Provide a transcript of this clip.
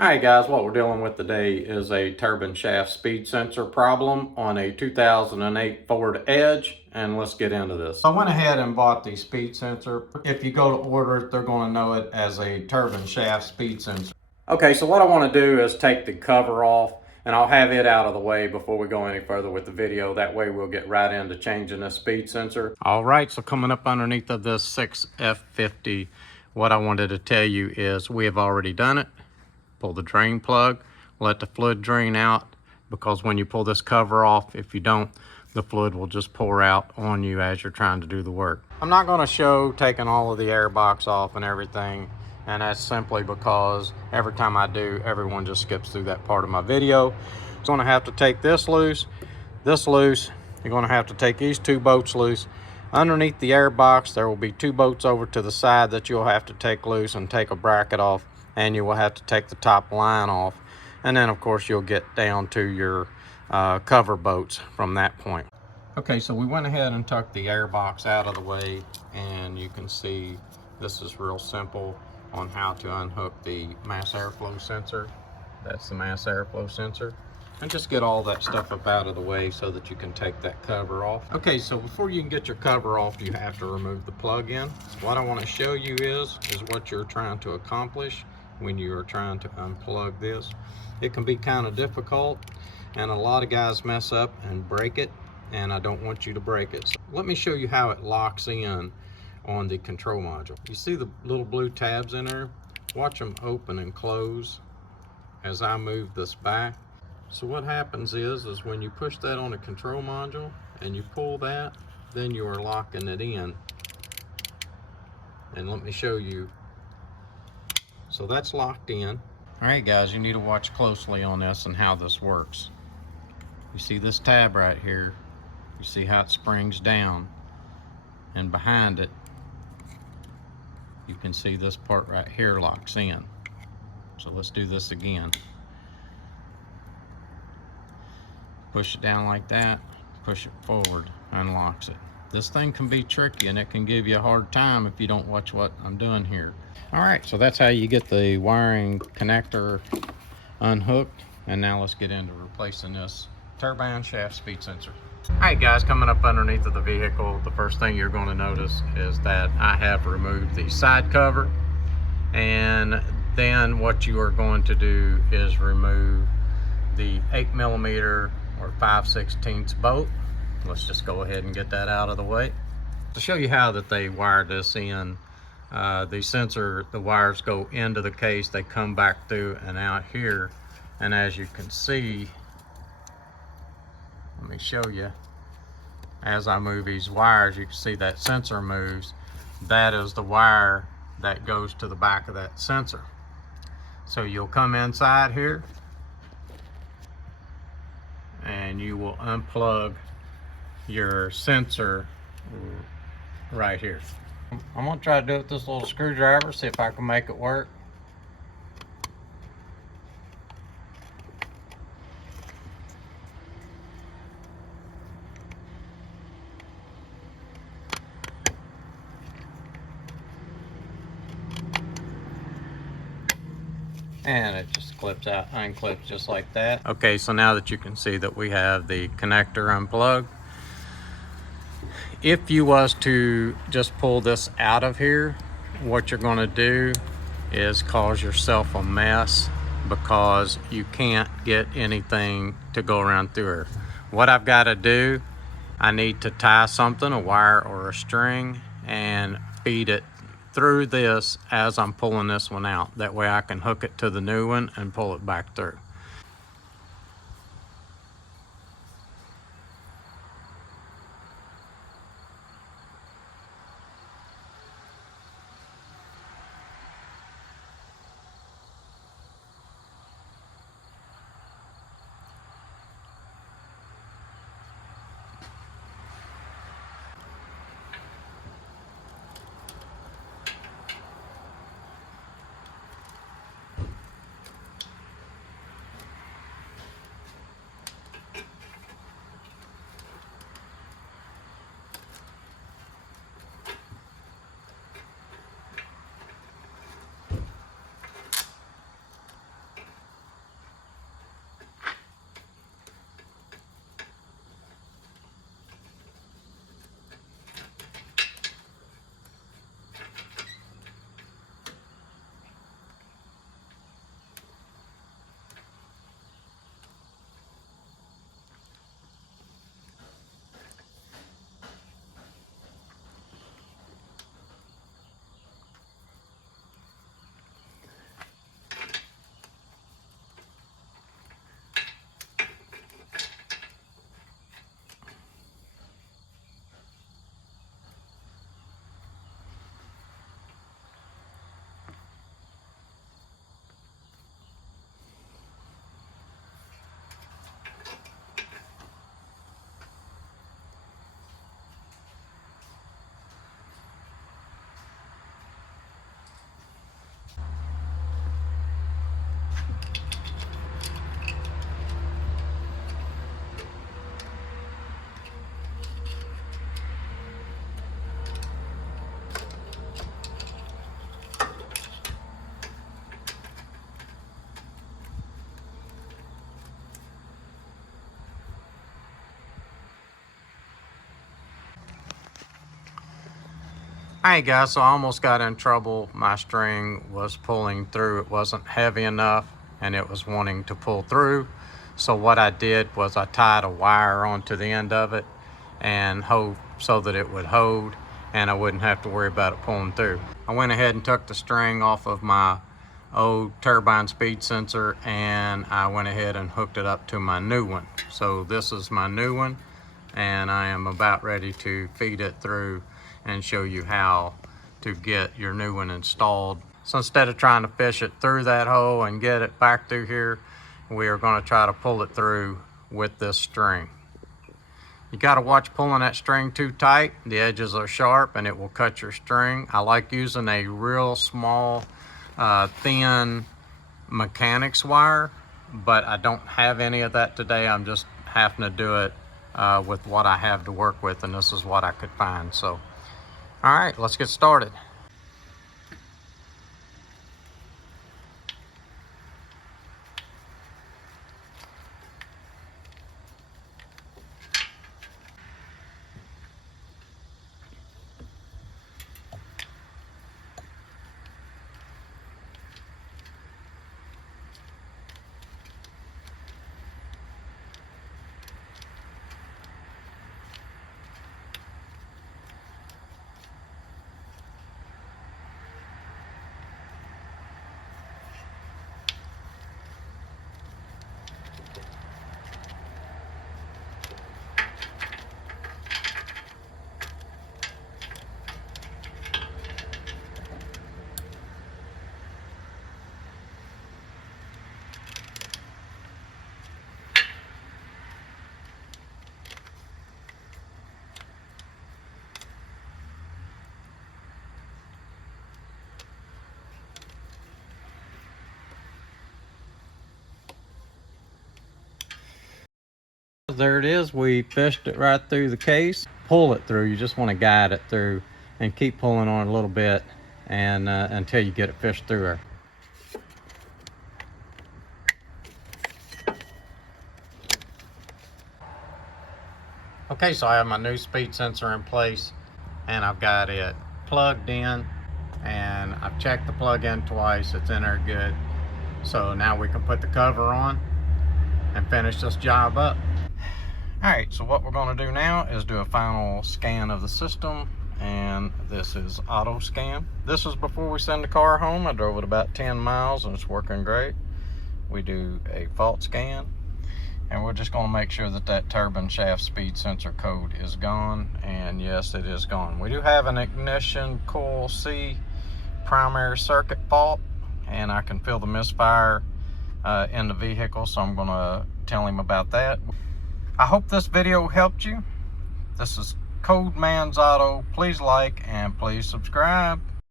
Alright guys, what we're dealing with today is a turbine shaft speed sensor problem on a 2008 Ford Edge, and let's get into this. I went ahead and bought the speed sensor. If you go to order it, they're going to know it as a turbine shaft speed sensor. Okay, so what I want to do is take the cover off, and I'll have it out of the way before we go any further with the video. That way we'll get right into changing the speed sensor. Alright, so coming up underneath of this 6F50, what I wanted to tell you is we have already done it. Pull the drain plug, let the fluid drain out, because when you pull this cover off, if you don't, the fluid will just pour out on you as you're trying to do the work. I'm not going to show taking all of the air box off and everything, and that's simply because every time I do, everyone just skips through that part of my video. You're going to have to take this loose, this loose. You're going to have to take these two bolts loose. Underneath the air box, there will be two bolts over to the side that you'll have to take loose and take a bracket off. And you will have to take the top line off, and then of course you'll get down to your cover bolts from that point. Okay, so we went ahead and took the air box out of the way, and you can see this is real simple on how to unhook the mass airflow sensor. That's the mass airflow sensor, and just get all that stuff up out of the way so that you can take that cover off. Okay, so before you can get your cover off, you have to remove the plug-in. What I want to show you is what you're trying to accomplish when you are trying to unplug this. It can be kind of difficult, and a lot of guys mess up and break it, and I don't want you to break it. So let me show you how it locks in on the control module. You see the little blue tabs in there? Watch them open and close as I move this back. So what happens is when you push that on the control module and you pull that, then you are locking it in. And let me show you. So that's locked in. All right guys, you need to watch closely on this and how this works. You see this tab right here, you see how it springs down, and behind it you can see this part right here locks in. So let's do this again. Push it down like that, push it forward, unlocks it. This thing can be tricky, and it can give you a hard time if you don't watch what I'm doing here. All right, so that's how you get the wiring connector unhooked. And now let's get into replacing this turbine shaft speed sensor. All right guys, coming up underneath of the vehicle, the first thing you're going to notice is that I have removed the side cover. And then what you are going to do is remove the 8mm or 5/16 bolt. Let's just go ahead and get that out of the way. To show you how that they wire this in, the sensor, the wires go into the case, they come back through and out here, and as you can see, let me show you, as I move these wires, you can see that sensor moves. That is the wire that goes to the back of that sensor. So you'll come inside here and you will unplug your sensor right here. I'm gonna try to do it with this little screwdriver, see if I can make it work. And it just clips out, unclips just like that. Okay, so now that you can see that we have the connector unplugged, if you was to just pull this out of here, what you're going to do is cause yourself a mess, because you can't get anything to go around through her. What I've got to do, I need to tie something, a wire or a string, and feed it through this as I'm pulling this one out. That way I can hook it to the new one and pull it back through. Alright guys, so I almost got in trouble. My string was pulling through. It wasn't heavy enough and it was wanting to pull through. So what I did was I tied a wire onto the end of it and hold so that it would hold and I wouldn't have to worry about it pulling through. I went ahead and took the string off of my old Turbine speed sensor and I went ahead and hooked it up to my new one. So this is my new one and I am about ready to feed it through and show you how to get your new one installed. So instead of trying to fish it through that hole and get it back through here, we are going to try to pull it through with this string. You got to watch pulling that string too tight. The edges are sharp and it will cut your string. I like using a real small, thin mechanics wire, but I don't have any of that today. I'm just having to do it with what I have to work with, and this is what I could find. So all right, let's get started. There it is. We fished it right through the case. Pull it through. You just want to guide it through and keep pulling on it a little bit and until you get it fished through there. Okay, so I have my new speed sensor in place and I've got it plugged in and I've checked the plug-in twice. It's in there good. So now we can put the cover on and finish this job up. All right, so what we're going to do now is do a final scan of the system, and this is auto scan. This is before we send the car home. I drove it about 10 miles and it's working great. We do a fault scan and we're just going to make sure that that turbine shaft speed sensor code is gone, and yes, it is gone. We do have an ignition coil C primary circuit fault and I can feel the misfire in the vehicle, so I'm going to tell him about that. I hope this video helped you. This is Code Man's Auto. Please like and please subscribe.